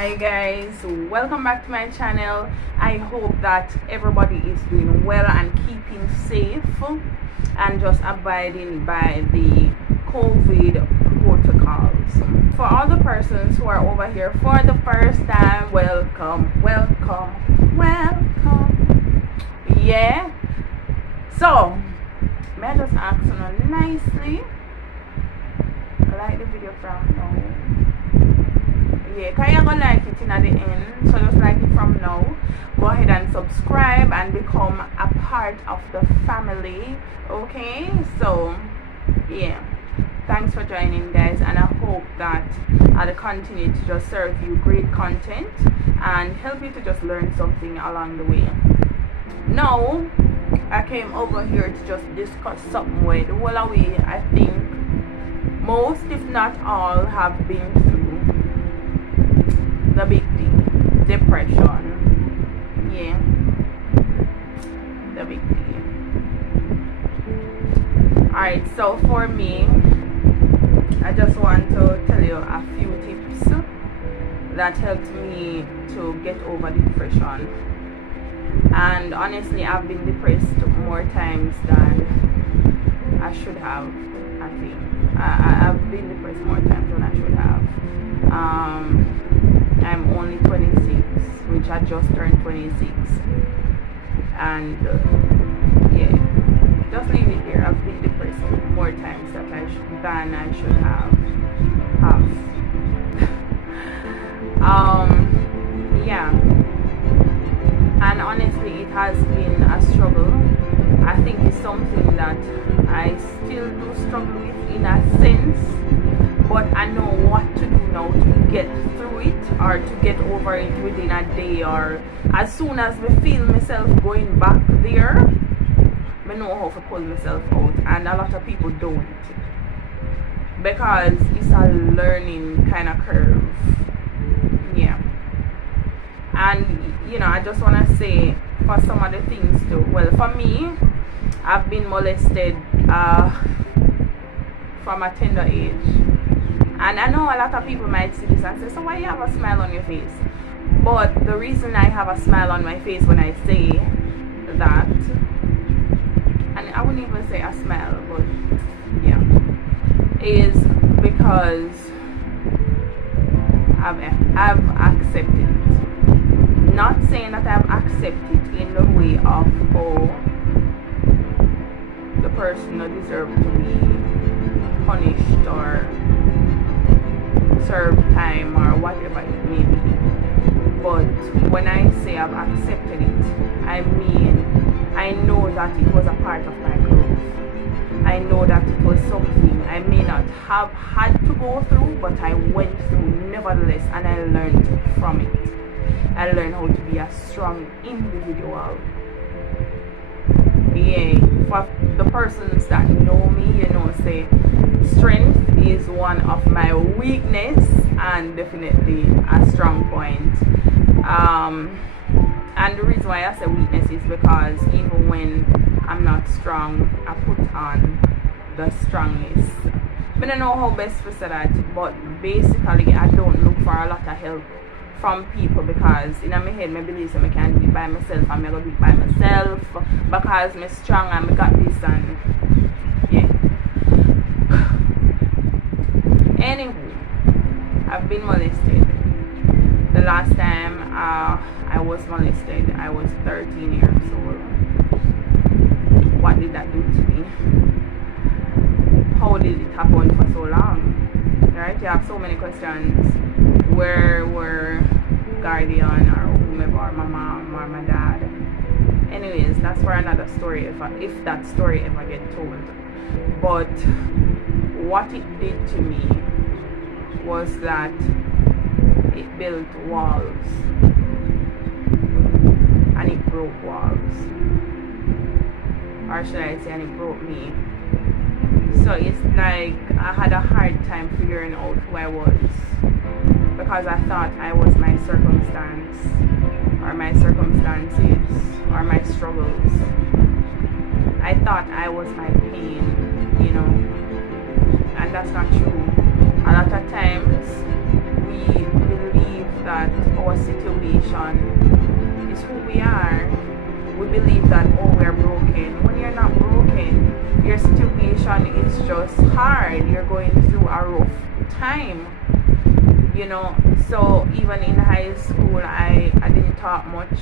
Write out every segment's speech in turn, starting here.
Hi guys, welcome back to my channel. I hope that everybody is doing well and keeping safe and just abiding by the COVID protocols. For all the persons who are over here for the first time, welcome. Yeah, so may I just ask you nicely, like the video from now. Yeah, can you go like it in at the end? So just like it from now. Go ahead and subscribe and become a part of the family. Okay, so yeah, thanks for joining guys, and I hope that I'll continue to just serve you great content and help you to just learn something along the way. Now I came over here to just discuss something with well away. I think most if not all have been through the big D, depression. Yeah, the big D. Alright, so for me, I just want to tell you a few tips that helped me to get over the depression. And honestly, I've been depressed more times than I should have. I think I've been depressed more times than I should have. I'm only 26, which I just turned 26, and yeah, just leave it there. I've been depressed more times than I should have. Yeah, and honestly, it has been a struggle. I think it's something that I still do struggle with in a sense, but I know what to do now to get through it or to get over it within a day, or as soon as I feel myself going back there, I know how to pull myself out, and a lot of people don't, because it's a learning kind of curve. Yeah, and I just want to say for some of the things too. Well, for me, I've been molested from a tender age. And I know a lot of people might see this and say, so why you have a smile on your face? But the reason I have a smile on my face when I say that, and I wouldn't even say a smile, but yeah, is because I've accepted it. Not saying that I've accepted it in the way of, oh, the person that deserves to be punished or serve time or whatever it may be. But when I say I've accepted it, I mean I know that it was a part of my growth. I know that it was something I may not have had to go through, but I went through nevertheless, and I learned from it. I learned how to be a strong individual. Yeah, for the persons that know me, say strength is one of my weakness and definitely a strong point. And the reason why I say weakness is because even when I'm not strong, I put on the strongness. I don't know how best to say that, but basically I don't look for a lot of help from people, because in my head I believe I can do it by myself, and I'm gonna do it by myself because I'm strong and I got this, and yeah. Anyway, I've been molested. The last time I was molested, I was 13 years old. What did that do to me? How did it happen for so long? Right? You have so many questions. Where were guardian or whomever, or my mom or my dad? Anyways, that's for another story if that story ever get told. But what it did to me was that it built walls, and it broke walls, or should I say, and it broke me. So it's like I had a hard time figuring out who I was, because I thought I was my circumstance, or my circumstances, or my struggles. I thought I was my pain, and that's not true. A lot of times we believe that our situation is who we are. We believe that, oh, we're broken. When you're not broken, your situation is just hard. You're going through a rough time, you know. So even in high school, I didn't talk much.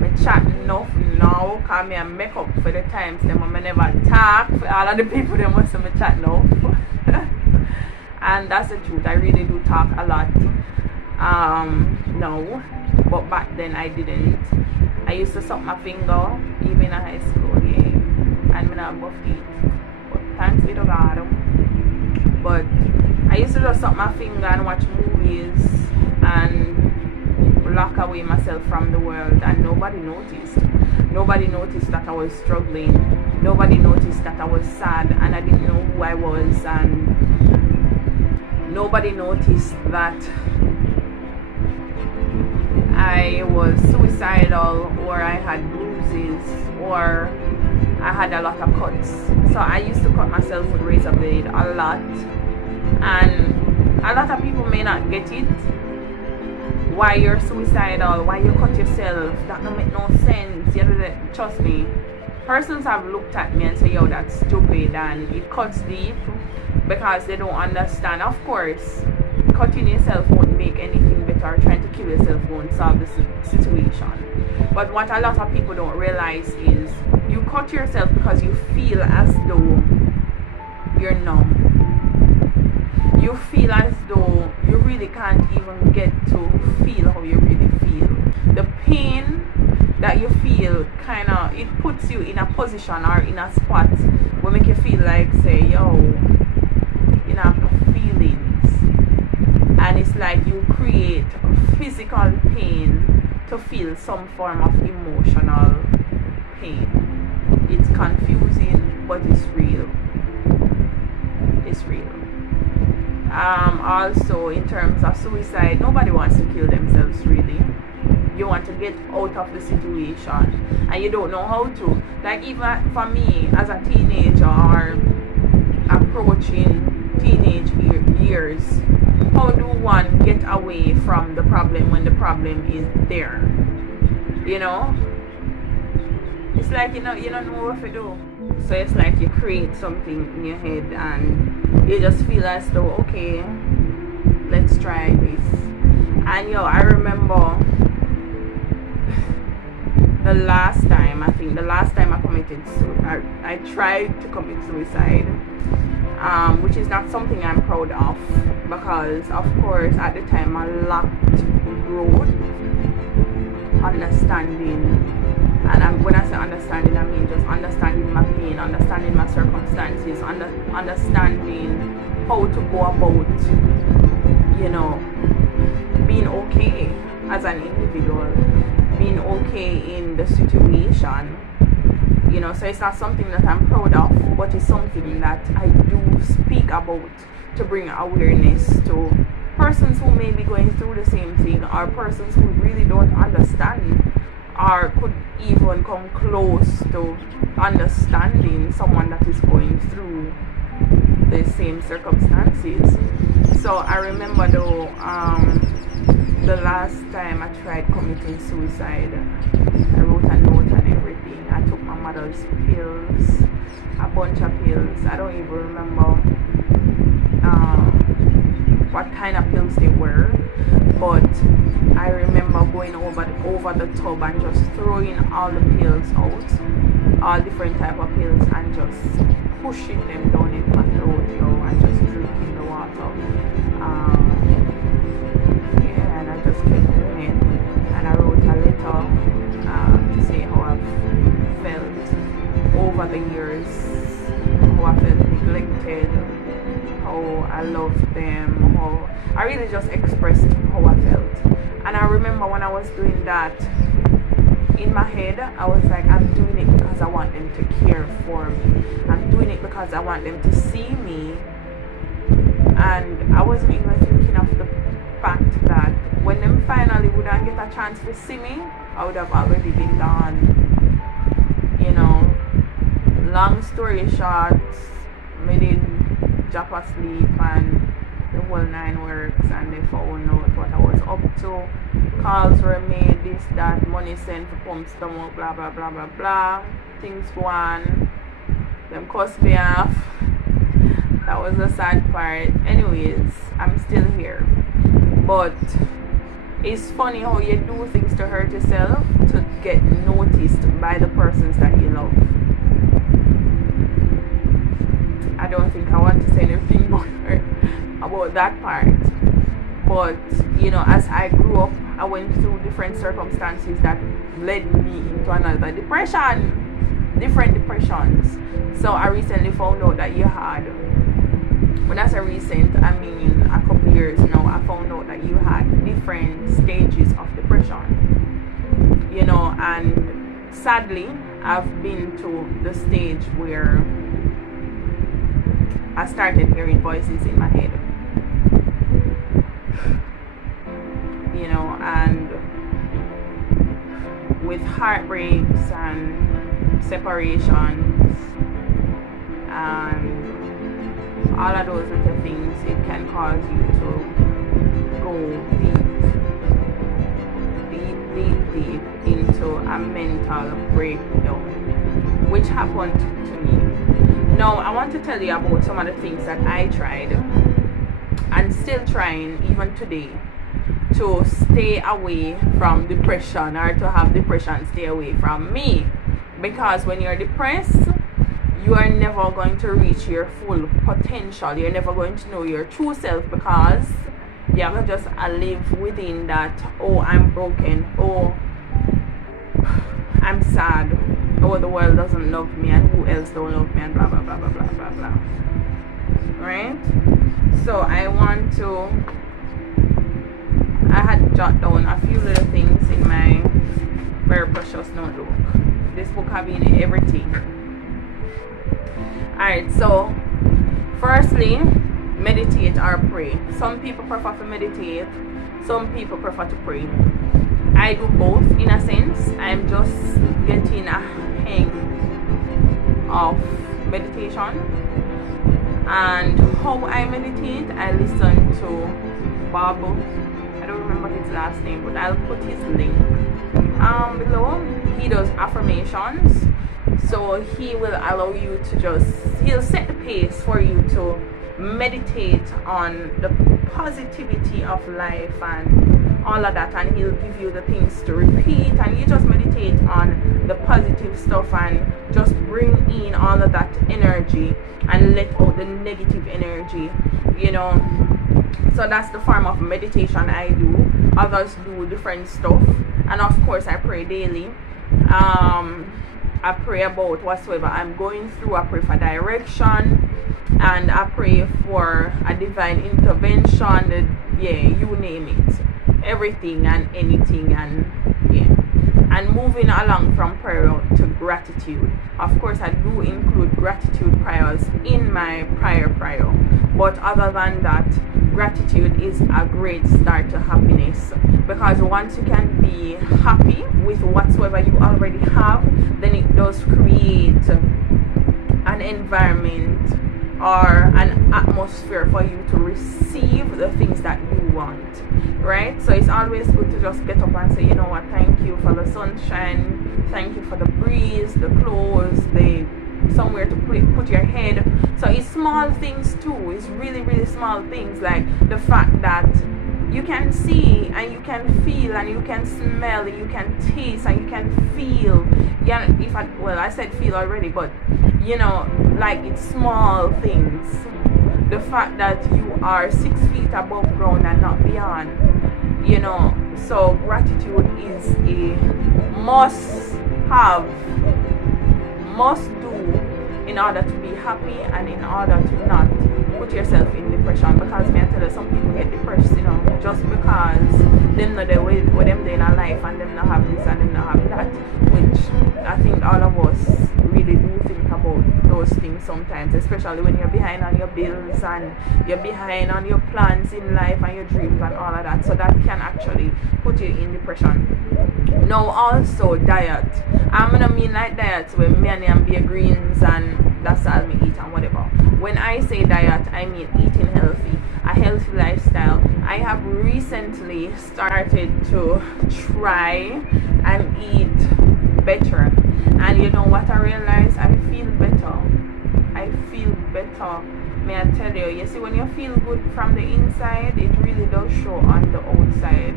I chat enough now, because I make up for the times them I never talk. For all of the people that must have chat enough. And that's the truth. I really do talk a lot now, but back then I didn't. I used to suck my finger even in high school, yeah, and me not buff teeth. But thanks be to God. But I used to just suck my finger and watch movies and lock away myself from the world, and nobody noticed. Nobody noticed that I was struggling. Nobody noticed that I was sad and I didn't know who I was, and nobody noticed that I was suicidal, or I had bruises, or I had a lot of cuts. So I used to cut myself with razor blade a lot, and a lot of people may not get it. Why you're suicidal, why you cut yourself, that don't make no sense. Trust me, persons have looked at me and say, yo, that's stupid, and it cuts deep because they don't understand. Of course, cutting yourself won't make anything better. Trying to kill yourself won't solve the situation. But what a lot of people don't realize is you cut yourself because you feel as though you're numb. You feel as though you really can't even get to feel how you really feel. The pain that you feel it puts you in a position or in a spot where make you feel like, say, yo, you don't have no feelings. And it's like you create physical pain to feel some form of emotional pain. It's confusing, but it's real. It's real. Also, in terms of suicide, nobody wants to kill themselves, really. You want to get out of the situation, and you don't know how to. Like, even for me, as a teenager or approaching teenage years, how do one get away from the problem when the problem is there? You know, it's like you don't know what to do. So it's like you create something in your head and you just feel as though, okay, let's try this. And I remember the last time I committed suicide, I tried to commit suicide, which is not something I'm proud of, because of course at the time I lacked growth, understanding. And when I say understanding, I mean just understanding my pain, understanding my circumstances, understanding how to go about, being okay as an individual, being okay in the situation. So it's not something that I'm proud of, but it's something that I do speak about to bring awareness to persons who may be going through the same thing, or persons who really don't understand, or could even come close to understanding someone that is going through the same circumstances. So I remember though, the last time I tried committing suicide, I wrote a note and everything. I took my mother's pills, a bunch of pills. I don't even remember what kind of pills they were, but I remember going over the tub and just throwing all the pills out, all different type of pills, and just pushing them down in my throat, and just drinking the water. And I just kept doing it, and I wrote a letter to say how I've felt over the years, how I felt neglected, how I loved them, how I really just expressed how I felt. And I remember when I was doing that, in my head I was like, I'm doing it because I want them to care for me. I'm doing it because I want them to see me. And I wasn't even thinking of the fact that when them finally wouldn't get a chance to see me, I would have already been gone. Long story short, I did drop asleep, and the whole 9 works, and they found out what I was up to. Calls were made, this, that, money sent for pump stomach, blah blah blah blah blah. Things go on. Them cuss me off. That was the sad part. Anyways, I'm still here. But it's funny how you do things to hurt yourself to get noticed by the persons that you love. I don't think I want to say anything more about that part. But, you know, as I grew up, I went through different circumstances that led me into another depression. Different depressions. So I recently found out that you had, when I say recent, I mean a couple of years now, I found out that you had different stages of depression. You know, and sadly, I've been to the stage where I started hearing voices in my head. You know, and with heartbreaks and separations and all of those little things, it can cause you to go deep into a mental breakdown, which happened to me. Now, I want to tell you about some of the things that I tried and still trying even today to stay away from depression, or to have depression stay away from me. Because when you're depressed, you are never going to reach your full potential. You're never going to know your true self, because you have to just live within that, oh, I'm broken, oh, I'm sad, oh, the world doesn't love me, and who else don't love me, and blah blah blah blah blah blah blah. Right? So I had jotted down a few little things in my very precious notebook. This book has been everything. Alright, so firstly, meditate or pray. Some people prefer to meditate, some people prefer to pray. I do both in a sense. I'm just getting a hang of meditation. And how I meditate, I listen to Bob. I don't remember his last name, but I'll put his link below. He does affirmations. So he will allow you to he'll set the pace for you to meditate on the positivity of life and all of that, and he'll give you the things to repeat, and you just meditate on the positive stuff and just bring in all of that energy and let out the negative energy, you know. So that's the form of meditation I do. Others do different stuff, and of course I pray daily. I pray about whatsoever I'm going through. I pray for direction, and I pray for a divine intervention. You name it, everything and anything, and moving along from prayer to gratitude. Of course, I do include gratitude prayers in my prayer, but other than that, gratitude is a great start to happiness, because once you can be happy with whatsoever you already have, then it does create an environment or an atmosphere for you to receive the things that you want, right? So it's always good to just get up and say, you know what, thank you for the sunshine, thank you for the breeze, the clothes, the somewhere to put your head. So it's small things too. It's really, really small things, like the fact that you can see and you can feel and you can smell, you can taste and you can feel. Yeah, I said feel already, but you know, like it's small things. The fact that you are 6 feet above ground and not beyond, you know. So gratitude is a must have, must do in order to be happy and in order to not put yourself in depression. Because me I tell you, some people get depressed, you know, just because them know the way what them doing in life and them not have this and them not have that, which I think all of us really do think about those things sometimes, especially when you're behind on your bills and you're behind on your plans in life and your dreams and all of that. So that can actually put you in depression. Now also diet. I'm gonna mean like diets where me and beer greens and that's all me eat and whatever. When I say diet, I mean eating healthy. a healthy lifestyle. I have recently started to try and eat better, and you know what I realized? I feel better. May I tell you? You see, when you feel good from the inside, it really does show on the outside,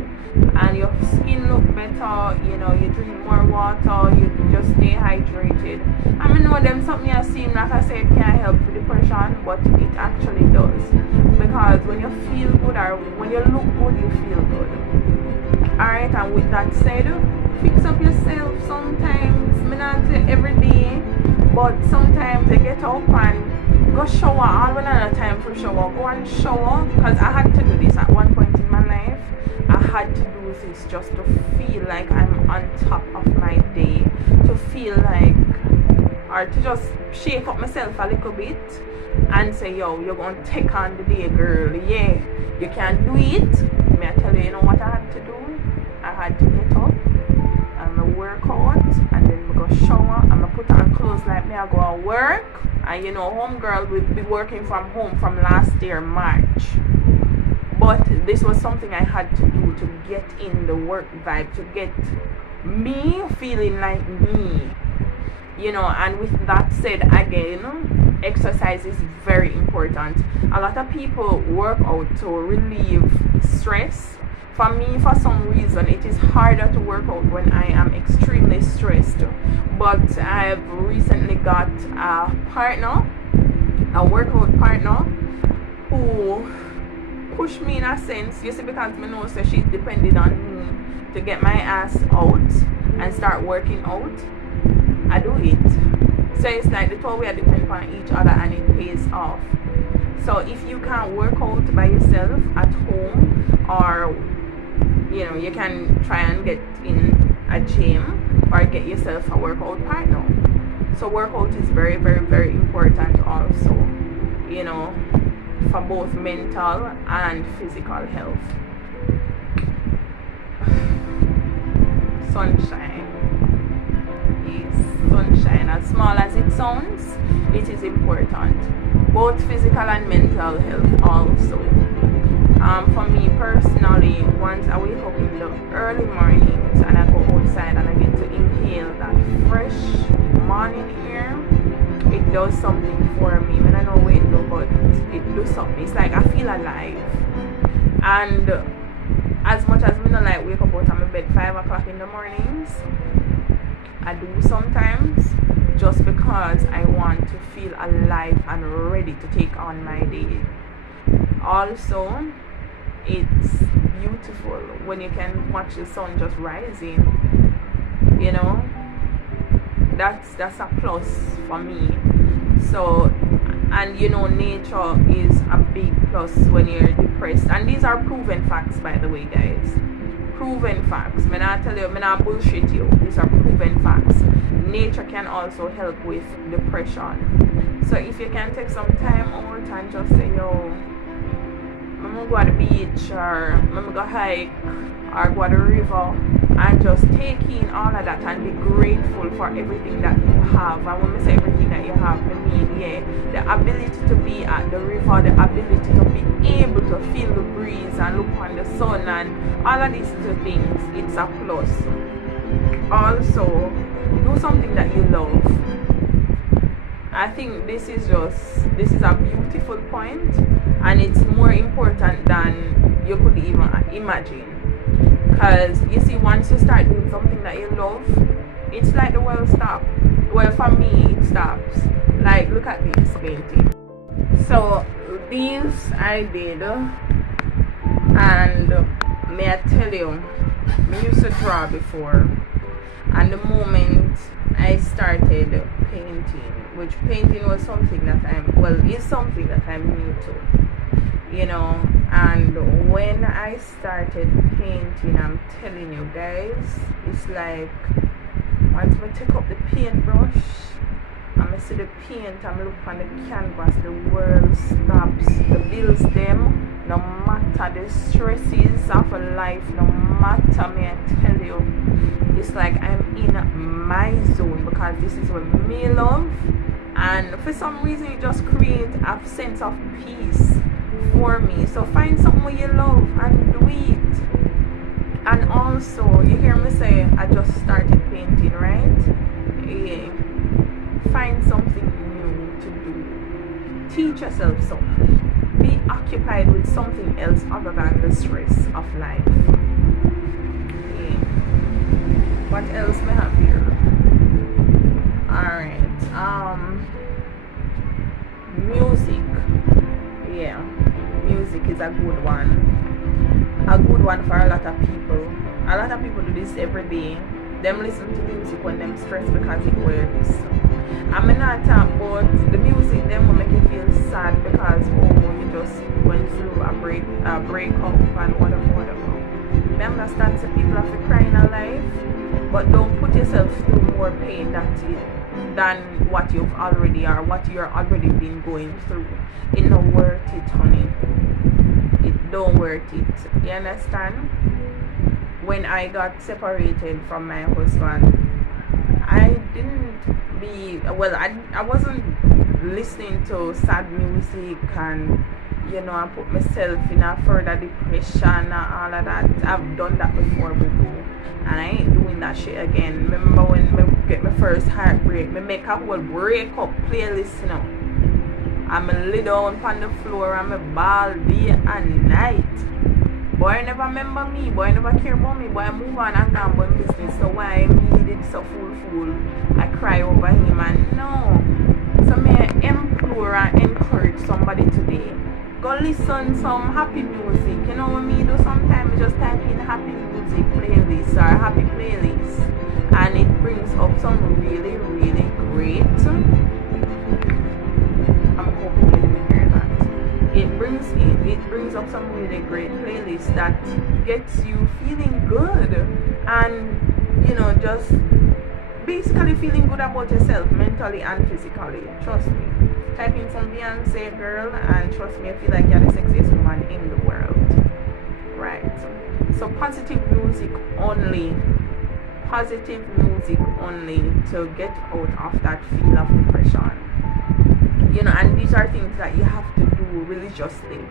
and your skin look better. You know, you drink more water, you just stay hydrated. I mean, know them something you seem like I said can't help with depression, but it actually does, because when you feel good or when you look good, you feel good. Alright, and with that said, fix up yourself sometimes. Me not say every day, but sometimes you get up and go shower. All when I have time for shower, go and shower, because I had to do this at one point in my life. I had to do this just to feel like I'm on top of my day, to feel like, or to just shake up myself a little bit and say, yo, you're going to take on the day, girl. Yeah, you can do it. May I tell you, you know what I had to do? I had to get up and I work out, and then I go shower and I put on clothes like me, I go and work. And you know, homegirl will be working from home from last year March, but this was something I had to do to get in the work vibe, to get me feeling like me, you know. And with that said, again, exercise is very important. A lot of people work out to relieve stress. For me, for some reason, it is harder to work out when I am extremely stressed. But I've recently got a partner, a workout partner, who pushed me in a sense. You see, because I know so she's depending on me to get my ass out and start working out. I do it. So it's like the two we are dependent on each other, and it pays off. So if you can't work out by yourself at home, or you know, you can try and get in a gym or get yourself a workout partner. So workout is very, very, very important also, you know, for both mental and physical health. Sunshine. Yes, sunshine. As small as it sounds, it is important. Both physical and mental health also. For me personally, once I wake up in the early mornings and I go outside and I get to inhale that fresh morning air, it does something for me. I don't know what it does, but it does something. It's like I feel alive. And as much as I don't like wake up out of my bed 5 o'clock in the mornings, I do sometimes, just because I want to feel alive and ready to take on my day. Also, it's beautiful when you can watch the sun just rising, you know. That's a plus for me. So, and you know, nature is a big plus when you're depressed, and these are proven facts, by the way, guys. Proven facts. Me not tell you, me not bullshit you. These are proven facts. Nature can also help with depression. So if you can take some time out and just say, yo, I'm gonna go to the beach, or I'm gonna go hike, or go to the river, and just take in all of that and be grateful for everything that you have. And when I say everything that you have, I mean, yeah, the ability to be at the river, the ability to be able to feel the breeze and look on the sun, and all of these little things, it's a plus. Also, do something that you love. I think this is a beautiful point, and it's more important than you could even imagine. Because you see, once you start doing something that you love, it's like the world stops. Well, for me, it stops. Like, look at this painting. So these I did, and may I tell you, I used to draw before, and the moment I started painting, which painting was something that is something that I'm new to, you know. And when I started painting, I'm telling you guys, it's like once I take up the paintbrush and I see the paint and I look on the canvas, the world stops. The bills them, no matter the stresses of life, no matter, may I tell you, it's like I'm in my zone, because this is what me love. And for some reason, it just creates a sense of peace. for me. So find something you love and do it. And also, you hear me say I just started painting, right? Yeah. Find something new to do. Teach yourself something. Be occupied with something else other than the stress of life. Yeah. What else may I have here? Alright. Music. Yeah. Music is a good one. A good one for a lot of people. A lot of people do this every day. Them listen to music when them stressed because it works. I'm not talking about the music them will make you feel sad because you just went through a breakup and whatever. I understand some people have to cry in a life, but don't put yourself through more pain than what you've already or what you're already been going through. It's not worth it, honey. It don't worth it. You understand? When I got separated from my husband, I wasn't listening to sad music and I put myself in a further depression and all of that. I've done that before, and I ain't doing that shit again. Remember when I get my first heartbreak, I make a whole breakup playlist now. I'm lay down on the floor and I bawl day and night. Boy never remember me, boy never care about me, boy I move on and go on my business. So why me did so fool I cry over him and no. So may I implore and encourage somebody today. Go listen some happy music. You know what me do sometimes? I just type in happy music playlist or happy playlist and it brings up some really, really great. I'm hoping you didn't hear that. It brings up some really great playlists that gets you feeling good and just basically feeling good about yourself mentally and physically. Trust me. Type in some Beyonce, girl, and trust me, I feel like you're the sexiest woman in the world. Right. So positive music only to get out of that feel of depression. And these are things that you have to do religiously.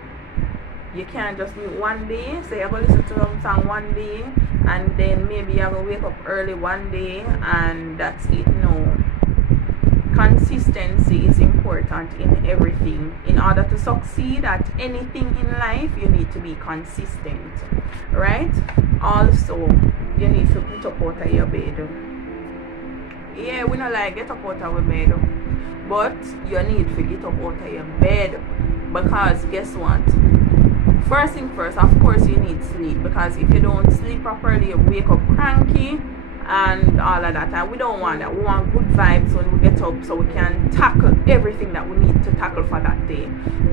You can't just meet one day, say you're going to listen to some song one day, and then maybe you're going to wake up early one day, and that's it. No. Consistency is important in everything. In order to succeed at anything in life, you need to be consistent. Right? Also, you need to get up out of your bed. Yeah, we don't like get up out of our bed. But you need to get up out of your bed, because guess what? First thing first, of course you need sleep, because if you don't sleep properly you wake up cranky and all of that, and we don't want that. We want good vibes when we get up so we can tackle everything that we need to tackle for that day.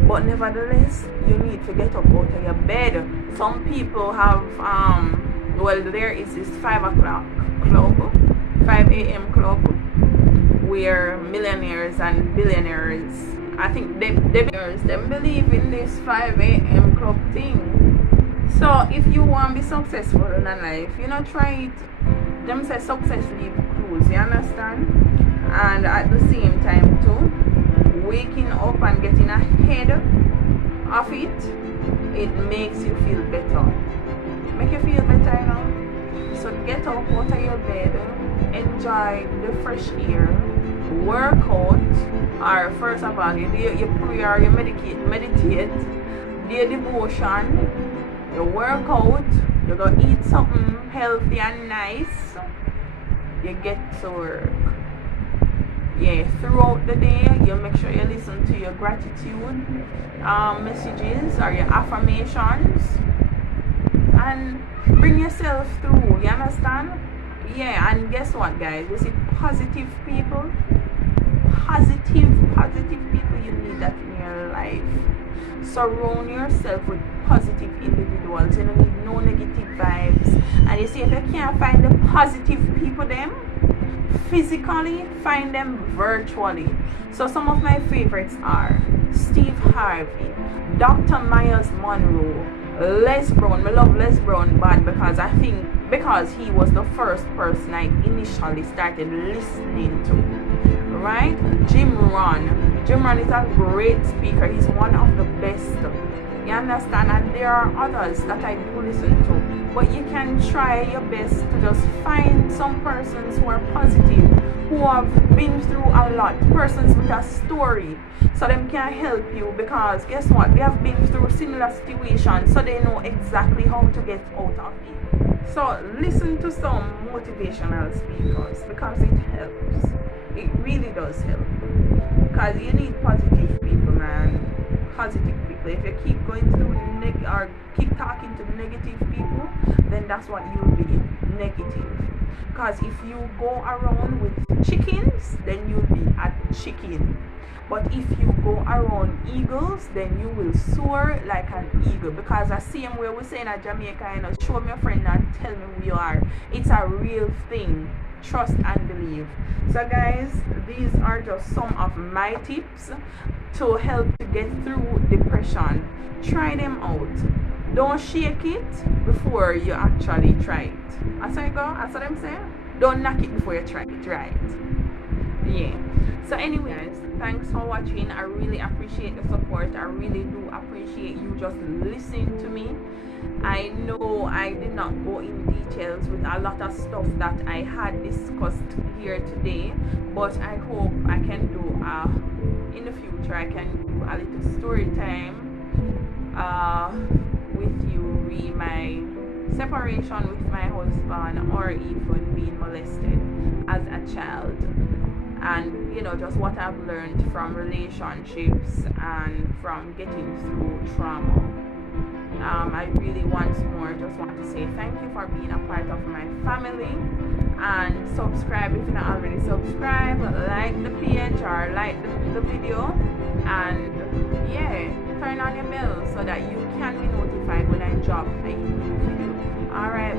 But nevertheless, you need to get up out of your bed. Some people have there is this 5 o'clock club, 5 a.m. club, where millionaires and billionaires, I think they believe in this 5 a.m. club thing. So if you want to be successful in life, try it. Them say success leave clues, you understand? And at the same time too, waking up and getting ahead of it makes you feel better. Make you feel better, So get up out of your bed, enjoy the fresh air, work out, or first of all, you do your prayer, you meditate, do your devotion, you work out, you go eat something healthy and nice, you get to work. Yeah, throughout the day, you make sure you listen to your gratitude messages or your affirmations and bring yourself through, you understand? Yeah, and guess what, guys? You see, positive people, you need that in your life. Surround yourself with positive individuals. You don't need no negative vibes. And you see, if you can't find the positive people, them physically, find them virtually. So some of my favorites are Steve Harvey, Dr. Monroe, Les Brown. I love Les Brown bad because he was the first person I initially started listening to. Right? Jim Rohn is a great speaker. He's one of the best You understand? And there are others that I do listen to. But you can try your best to just find some persons who are positive, who have been through a lot, persons with a story, so them can help you, because guess what? They have been through similar situations, so they know exactly how to get out of it. So listen to some motivational speakers, because it helps. It really does help. Because you need positive people, man. Positive people. If you keep going through or keep talking to negative people, then that's what you'll be, negative. Because if you go around with chickens, then you'll be a chicken. But if you go around eagles, then you will soar like an eagle. Because the same way we say in Jamaica, you know, show me a friend and tell me who you are. It's a real thing. Trust and believe. So guys, these are just some of my tips to help to get through depression. Try them out. Don't shake it before you actually try it. That's how you go. That's what I'm saying. Don't knock it before you try it, right? Yeah. So anyway, guys, thanks for watching. I really appreciate the support. I really do appreciate you just listening to me. I know I did not go in details with a lot of stuff that I had discussed here today, but I hope I can do in the future I can do a little story time with you, re my separation with my husband, or even being molested as a child, and you know, just what I've learned from relationships and from getting through trauma. I really once more just want to say thank you for being a part of my family, and subscribe if you're not already subscribed, like the page or like the video, and yeah, turn on your bell so that you can be notified when I drop a new video. Alright.